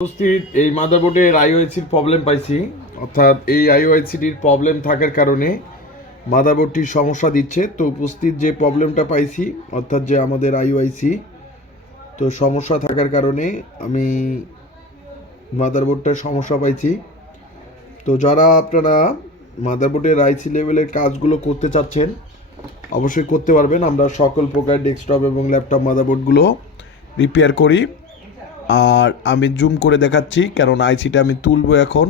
উপস্থিত এই মাদারবোর্ডের আইওএসির প্রবলেম পাইছি, অর্থাৎ এই আইওএসিটির প্রবলেম থাকার কারণে মাদারবোর্ডটির সমস্যা দিচ্ছে। তো উপস্থিত যে প্রবলেমটা পাইছি, অর্থাৎ যে আমাদের আইওআইসি তো সমস্যা থাকার কারণে আমি মাদারবোর্ডটার সমস্যা পাইছি। তো যারা আপনারা মাদারবোর্ডের আইসি লেভেলের কাজগুলো করতে চাচ্ছেন অবশ্যই করতে পারবেন। আমরা সকল প্রকার ডেস্কটপ এবং ল্যাপটপ মাদারবোর্ডগুলো রিপেয়ার করি। আর আমি জুম করে দেখাচ্ছি, কারণ আইসিটা আমি তুলবো এখন।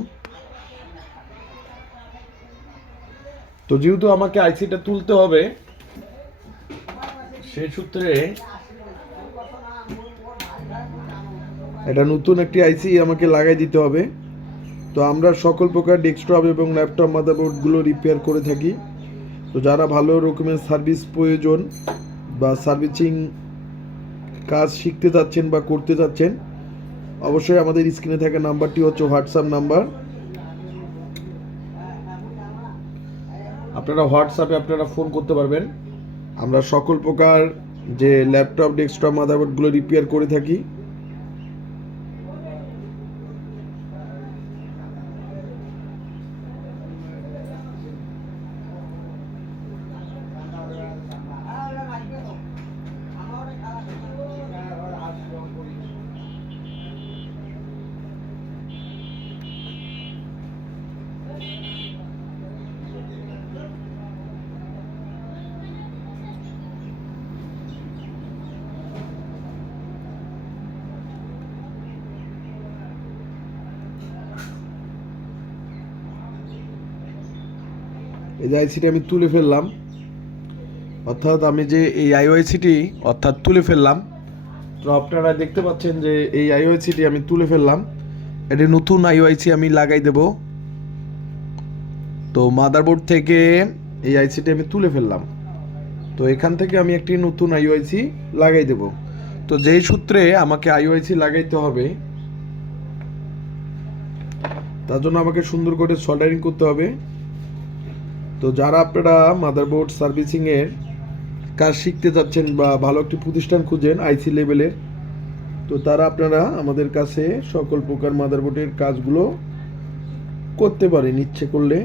তো যেহেতু আমাকে আইসিটা তুলতে হবে, সেই সূত্রে এটা নতুন একটি আইসি আমাকে লাগাই দিতে হবে। তো আমরা সকল প্রকার ডেস্কটপ এবং ল্যাপটপ মাদারবোর্ডগুলো রিপেয়ার করে থাকি। তো যারা ভালো রকমের সার্ভিস প্রয়োজন বা সার্ভিসিং কাজ শিখতে চাচ্ছেন বা করতে চাচ্ছেন, অবশ্যই আমাদের স্ক্রিনে থাকা নাম্বারটি হচ্ছে হোয়াটসঅ্যাপ নাম্বার। আপনারা হোয়াটসঅ্যাপে ফোন করতে পারবেন। আমরা সকল প্রকার যে ল্যাপটপ ডেস্কটপ মাদারবোর্ডগুলো রিপেয়ার করে থাকি। এই যে আইসিটি আমি তুলে ফেললাম, অর্থাৎ আমি যে এই আইওআইসিটি তুলে ফেললাম। তো আপনারা দেখতে পাচ্ছেন যে এই আইওআইসিটি আমি তুলে ফেললাম। এটি নতুন আইওআইসি আমি লাগাই দেব। তো মাদারবোর্ড থেকে এই আইসিটি আমি তুলে ফেললাম। তো এখান থেকে আমি একটি নতুন আইওআইসি লাগাই দেব। তো যেই সূত্রে আমাকে আইওআইসি লাগাইতে হবে, তার জন্য আমাকে সুন্দর করে সোল্ডারিং করতে হবে। তো যারা আপনারা মাদারবোর্ড সার্ভিসিংয়ের কাজ শিখতে যাচ্ছেন বা ভালো একটি প্রতিষ্ঠান খুঁজেন আইসি লেভেলের, তো তারা আপনারা আমাদের কাছে সকল প্রকার মাদারবোর্ডের কাজগুলো করতে পারেন ইচ্ছে করলে।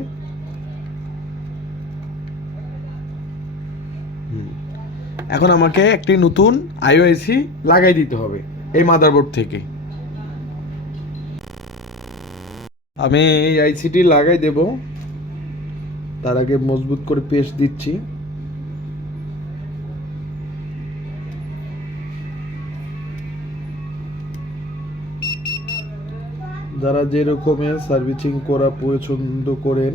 এখন আমাকে একটি নতুন আইওআইসি লাগাই দিতে হবে এই মাদারবোর্ড থেকে। আমি এই আইসিটি লাগাই দেব, তার আগে মজবুত করে পেস্ট দিচ্ছি। যারা যে রকমের সার্ভিসিং করা পছন্দ করেন,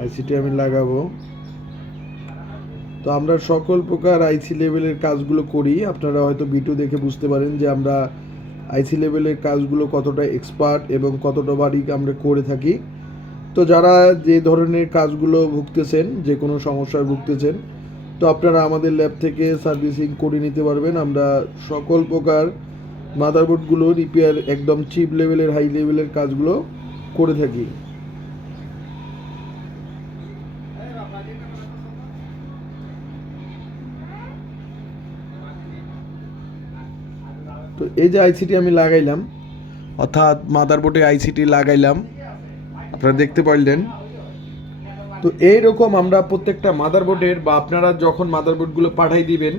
আইসিটি আমি লাগাবো। তো আমরা সকল প্রকার আইসি লেভেলের কাজগুলো করি। আপনারা হয়তো ভিডিও দেখে বুঝতে পারেন যে আমরা আইসি লেভেলের কাজগুলো কতটা এক্সপার্ট এবং কতটা বারিক আমরা করে থাকি। তো যারা যে ধরনের কাজগুলো ভুগতেছেন, যে কোনো সমস্যায় ভুগতেছেন, তো আপনারা আমাদের ল্যাব থেকে সার্ভিসিং করে নিতে পারবেন। আমরা সকল প্রকার মাদারবোর্ডগুলো রিপেয়ার একদম চিপ লেভেলের হাই লেভেলের কাজগুলো করে থাকি। তো এই যে আইসিটি আমি লাগাইলাম, অর্থাৎ মাদারবোর্ডে আইসিটি লাগাইলাম, আপনারা দেখতে পারলেন। তো এইরকম আমরা প্রত্যেকটা মাদারবোর্ডের বা আপনারা যখন মাদারবোর্ডগুলো পাঠাই দিবেন,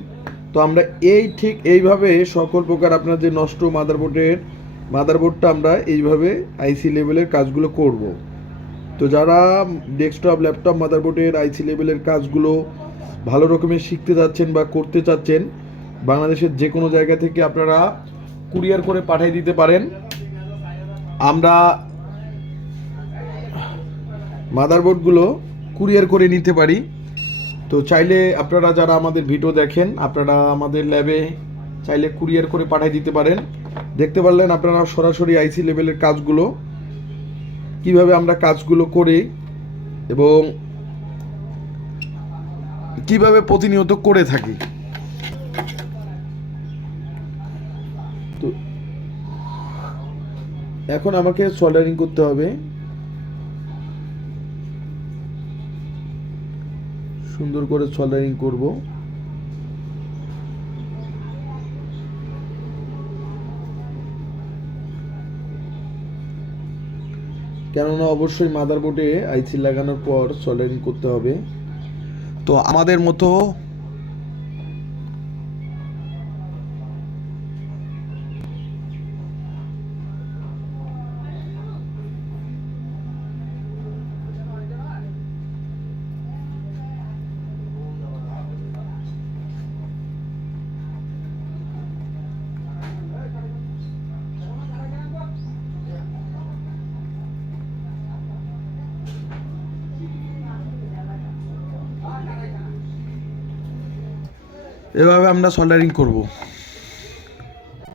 তো আমরা ঠিক এইভাবে সকল প্রকার আপনার যে নষ্ট মাদারবোর্ডটা আমরা এইভাবে আইসি লেভেলের কাজগুলো করব। তো যারা ডেস্কটপ ল্যাপটপ মাদারবোর্ডের আইসি লেভেলের কাজগুলো ভালো রকমের শিখতে চাচ্ছেন বা করতে চাচ্ছেন, বাংলাদেশের যে কোনো জায়গা থেকে আপনারা কুরিয়ার করে পাঠিয়ে দিতে পারেন। আমরা মাদারবোর্ডগুলো কুরিয়ার করে নিতে পারি। তো চাইলে আপনারা যারা আমাদের ভিডিও দেখেন, আপনারা আমাদের ল্যাবে চাইলে কুরিয়ার করে পাঠিয়ে দিতে পারেন। দেখতে পারলেন আপনারা সরাসরি আইসি লেভেলের কাজগুলো কিভাবে আমরা কাজগুলো করি এবং কিভাবে প্রতিনিয়ত করে থাকি। তো এখন আমাকে সোল্ডারিং করতে হবে। সুন্দর করে সোল্ডারিং করব। কেননা অবশ্যই মাদারবোর্ডে আইসি লাগানোর পর সোল্ডারিং করতে হবে। তো আমাদের মতো এভাবে আমরা সোল্ডারিং করব।